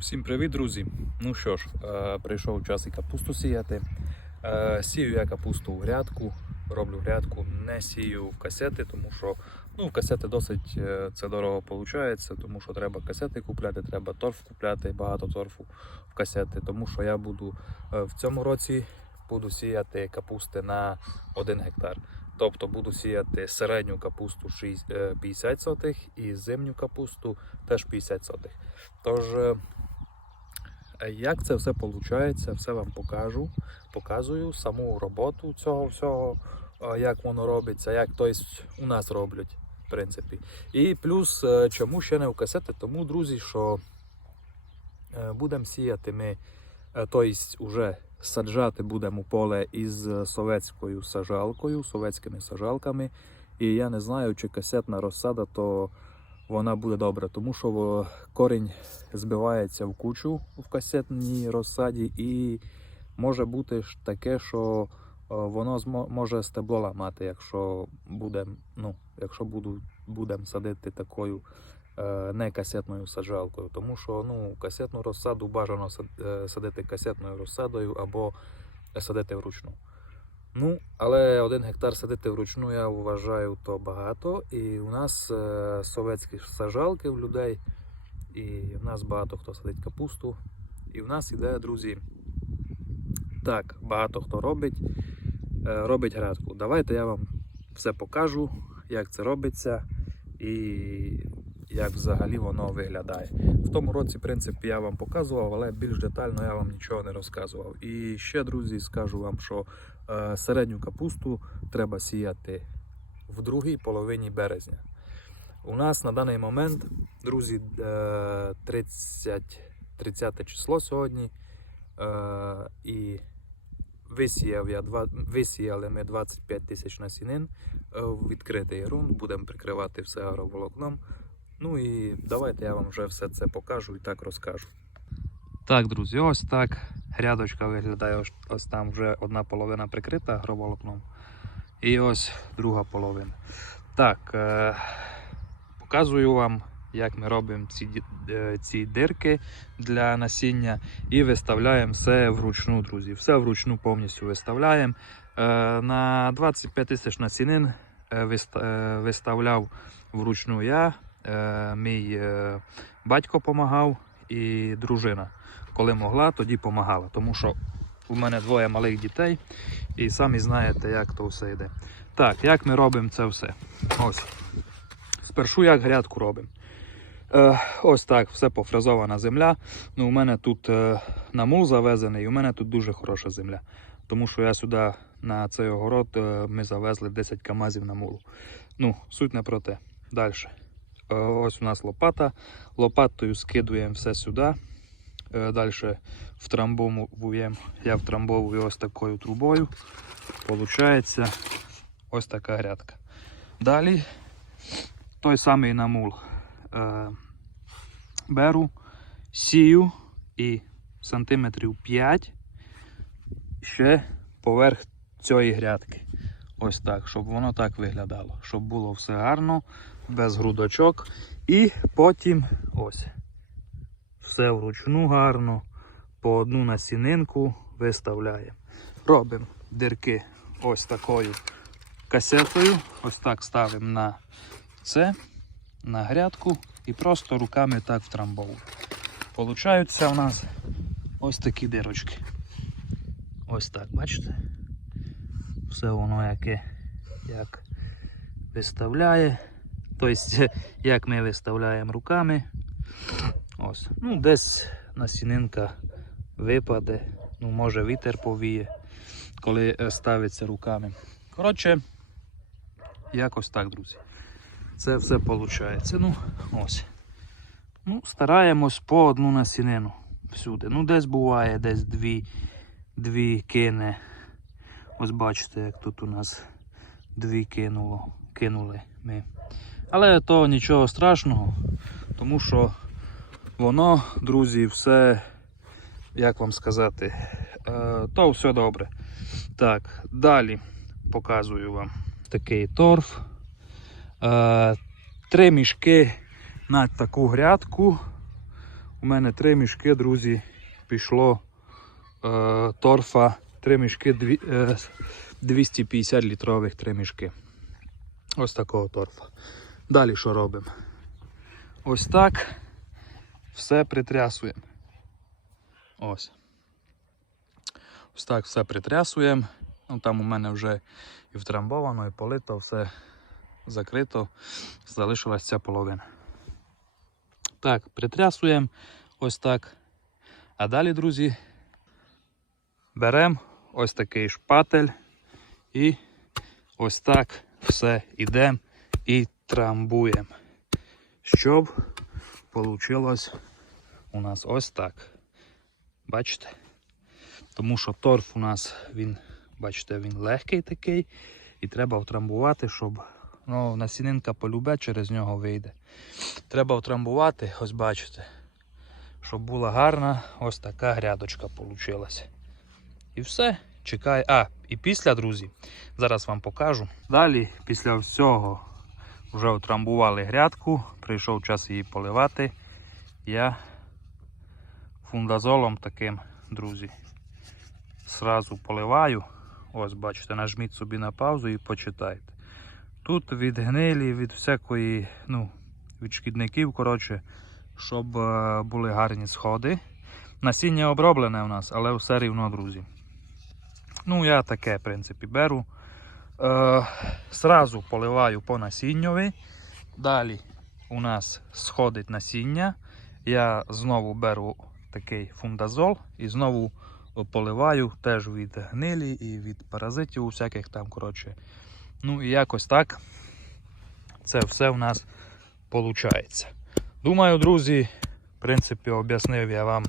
Всім привіт, друзі! Ну що ж, е, прийшов час і капусту сіяти. Е, Сію я капусту в грядку, роблю грядку, не сію в касети, тому що ну, в касети досить е, це дорого виходить, тому що треба касети купляти, треба торф купляти, багато торфу в касети. Тому що я буду в цьому році буду сіяти капусти на 1 гектар. Тобто буду сіяти середню капусту 6, е, 50 сотих і зимню капусту теж 50 сотих. Тож, як це все виходить, все вам покажу. Показую саму роботу цього всього, е, як воно робиться, як тобто, у нас роблять, в принципі. І плюс, е, чому ще не в касети, тому, друзі, що е, будемо сіяти ми, е, тобто вже саджати будемо поле із совєтською сажалкою, совєтськими сажалками. І я не знаю, чи касетна розсада, то вона буде добра, тому що корінь збивається в кучу в касетній розсаді, і може бути таке, що воно змо- може стебло ламати, якщо будемо ну, будемо садити такою е, не касетною саджалкою. Тому що ну, касетну розсаду бажано е, садити касетною розсадою або садити вручну. Ну, але один гектар садити вручну, я вважаю, то багато. І у нас е, совєтські сажалки в людей, і в нас багато хто садить капусту. І в нас іде, друзі, так, багато хто робить, е, робить грядку. Давайте я вам все покажу, як це робиться і як взагалі воно виглядає. В тому році, в принципі, я вам показував, але більш детально я вам нічого не розказував. І ще, друзі, скажу вам, що середню капусту треба сіяти в другій половині березня. У нас на даний момент, друзі, е, 30, 30 число сьогодні. Е, І висіяв я висіяли ми 25 тисяч насінин е, в відкритий ґрунт, будемо прикривати все агроволокном. Ну і давайте я вам вже все це покажу і так розкажу. Так, друзі, ось так грядочка виглядає. Ось, там вже одна половина прикрита агроволокном. І ось друга половина. Так, е, показую вам, як ми робимо ці, е, ці дирки для насіння і виставляємо все вручну, друзі. Все вручну повністю виставляємо. Е, на 25 тисяч насінин е, виста- виставляв вручну я. Мій батько допомагав і дружина. Коли могла, тоді допомагала. Тому що у мене двоє малих дітей, і самі знаєте, як то все йде. Так, як ми робимо це все? Ось. Спершу як грядку робимо. Е, ось так, все пофрезована земля. Ну, у мене тут е, намул завезений, і у мене тут дуже хороша земля. Тому що я сюди на цей огород е, ми завезли 10 камазів намулу. Ну, суть не про те. Далі. Е, ось у нас лопата. Лопатою скидуємо все сюди. Е, Далі втрамбовуємо. Я втрамбовую ось такою трубою. Получається ось така грядка. Далі той самий намул е, беру, сію і сантиметрів 5 ще поверх цієї грядки. Ось так, щоб воно так виглядало, щоб було все гарно, без грудочок. І потім ось все вручну гарно, по одну насінинку виставляємо. Робимо дирки ось такою касетою. Ось так ставимо на це, на грядку і просто руками так втрамбовуємо. Получаються у нас ось такі дирочки. Ось так, бачите? Все воно яке як виставляє. Тобто, як ми виставляємо руками. Ось. Ну, десь насінинка випаде, ну, може вітер повіє, коли е, ставиться руками. Коротше, якось так, друзі. Це все виходить. Ну, ось. Ну, стараємось по одну насінину всюди. Ну, десь буває, десь дві, дві кине. Ось бачите, як тут у нас дві кинуло, кинули ми. Але то нічого страшного, тому що воно, друзі, все, як вам сказати, е, то все добре. Так, далі показую вам такий торф. Е, Три мішки на таку грядку. У мене три мішки, друзі, пішло е, торфа, три мішки, дві, е, 250 літрових три мішки. Ось такого торфа. Далі що робимо? Ось так все притрясуємо. Ось. Ось так все притрясуємо. Ну, там у мене вже і втрамбовано, і полито, все закрито. Залишилась ця половина. Так, притрясуємо ось так. А далі, друзі, беремо ось такий шпатель і ось так все йдемо і трамбуємо. Щоб вийшло у нас ось так. Бачите? Тому що торф у нас він, бачите, він легкий такий, і треба втрамбувати, щоб ну, насінинка полюбе через нього вийде. Треба втрамбувати, ось бачите, щоб була гарна ось така грядочка вийшла. І все, чекає. А, і після, друзі, зараз вам покажу. Далі, після всього, вже утрамбували грядку, прийшов час її поливати. Я фундазолом таким, друзі, сразу поливаю. Ось, бачите, нажміть собі на паузу і почитайте. Тут від гнилі, від всякої, ну, від шкідників, коротше, щоб е, були гарні сходи. Насіння оброблене у нас, але все рівно, друзі. Ну, я таке, в принципі, беру. Е, сразу поливаю по насінньові. Далі у нас сходить насіння. Я знову беру такий фундазол і знову поливаю теж від гнилі і від паразитів усяких там, коротше. Ну і якось так це все в нас виходить. Думаю, друзі, в принципі, об'яснив я вам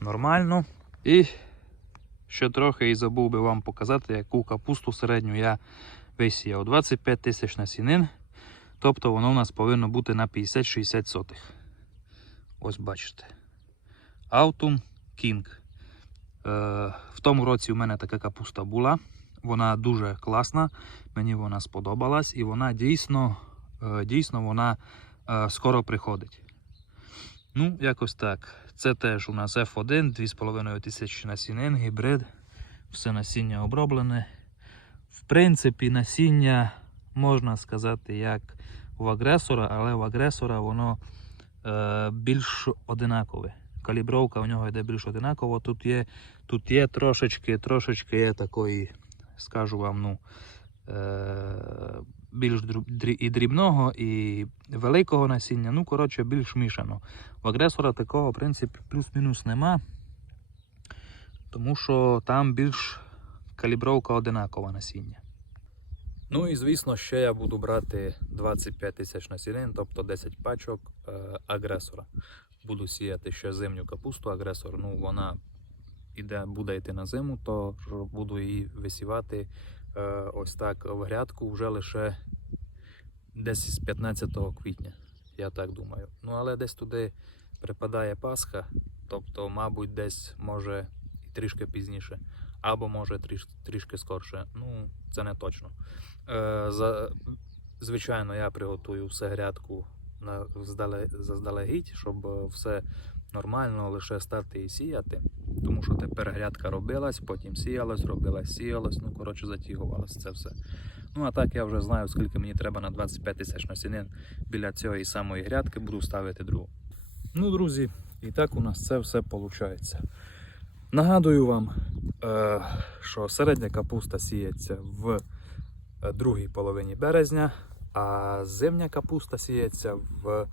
нормально. І ще трохи і забув би вам показати, яку капусту середню я висіяв. 25 тисяч насінин. Тобто воно у нас повинно бути на 50-60 сотих. Ось бачите. Autumn King. Е, в тому році у мене така капуста була. Вона дуже класна, мені вона сподобалась і вона дійсно, е, дійсно вона е, скоро приходить. Ну, якось так. Це теж у нас F1, 2,5 тисячі насінин, гібрид. Все насіння оброблене. В принципі, насіння можна сказати, як в агресора, але в агресора воно е, більш одинакове. Калібровка у нього йде більш одинаково. Тут є, тут є трошечки, трошечки є такої, скажу вам, ну, е, більш і дрібного, і великого насіння. Ну, коротше, більш мішано. В агресора такого, в принципі, плюс-мінус нема. Тому що там більш калібровка одинакова насіння. Ну і звісно, ще я буду брати 25 тисяч насінин, тобто 10 пачок е, агресора. Буду сіяти ще зимню капусту агресор. Ну, вона іде, буде йти на зиму, то буду її висівати е, ось так в грядку вже лише десь з 15 квітня, я так думаю. Ну, але десь туди припадає Пасха, тобто, мабуть, десь може і трішки пізніше, або може тріш, трішки скорше. Ну, це не точно. Е, за, звичайно, я приготую все грядку заздалегідь, щоб е, все нормально лише стати і сіяти. Тому що тепер грядка робилась, потім сіялась, робилась, сіялась, ну коротше затягувалось це все. Ну а так я вже знаю, скільки мені треба на 25 тисяч насінин біля цієї самої грядки буду ставити другу. Ну, друзі, і так у нас це все виходить. Нагадую вам, е, що середня капуста сіється в е, другій половині березня, а зимня капуста сіється в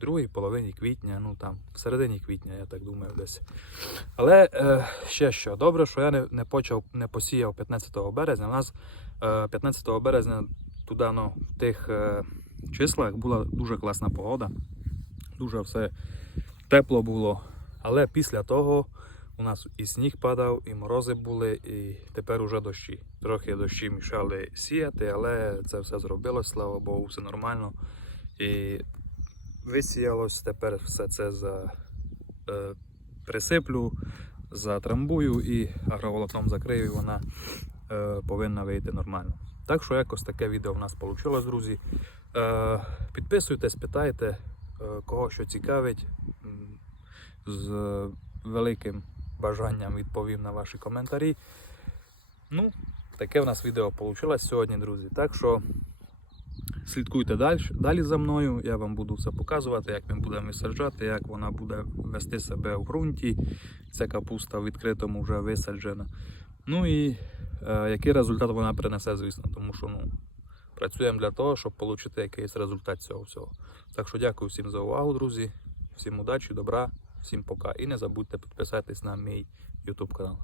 другій половині квітня, ну там, в середині квітня, я так думаю, десь. Але е, ще що, добре, що я не, не почав, не посіяв 15 березня. У нас е, 15 березня туди, ну, в тих е, числах була дуже класна погода. Дуже все тепло було. Але після того у нас і сніг падав, і морози були, і тепер уже дощі. Трохи дощі мішали сіяти, але це все зробилось, слава Богу, все нормально. І висіялось тепер все це за е, присиплю, затрамбую і агроволокном закрию, і вона е, повинна вийти нормально. Так що якось таке відео в нас вийшло, друзі. Е, підписуйтесь, питайте, е, кого що цікавить. З великим бажанням відповім на ваші коментарі. Ну, таке в нас відео вийшло сьогодні, друзі. Так що слідкуйте далі, далі за мною. Я вам буду все показувати, як ми будемо висаджати, як вона буде вести себе в ґрунті. Ця капуста в відкритому вже висаджена. Ну і е, який результат вона принесе, звісно, тому що ну, працюємо для того, щоб отримати якийсь результат цього всього. Так що дякую всім за увагу, друзі. Всім удачі, добра, всім пока. І не забудьте підписатись на мій YouTube канал.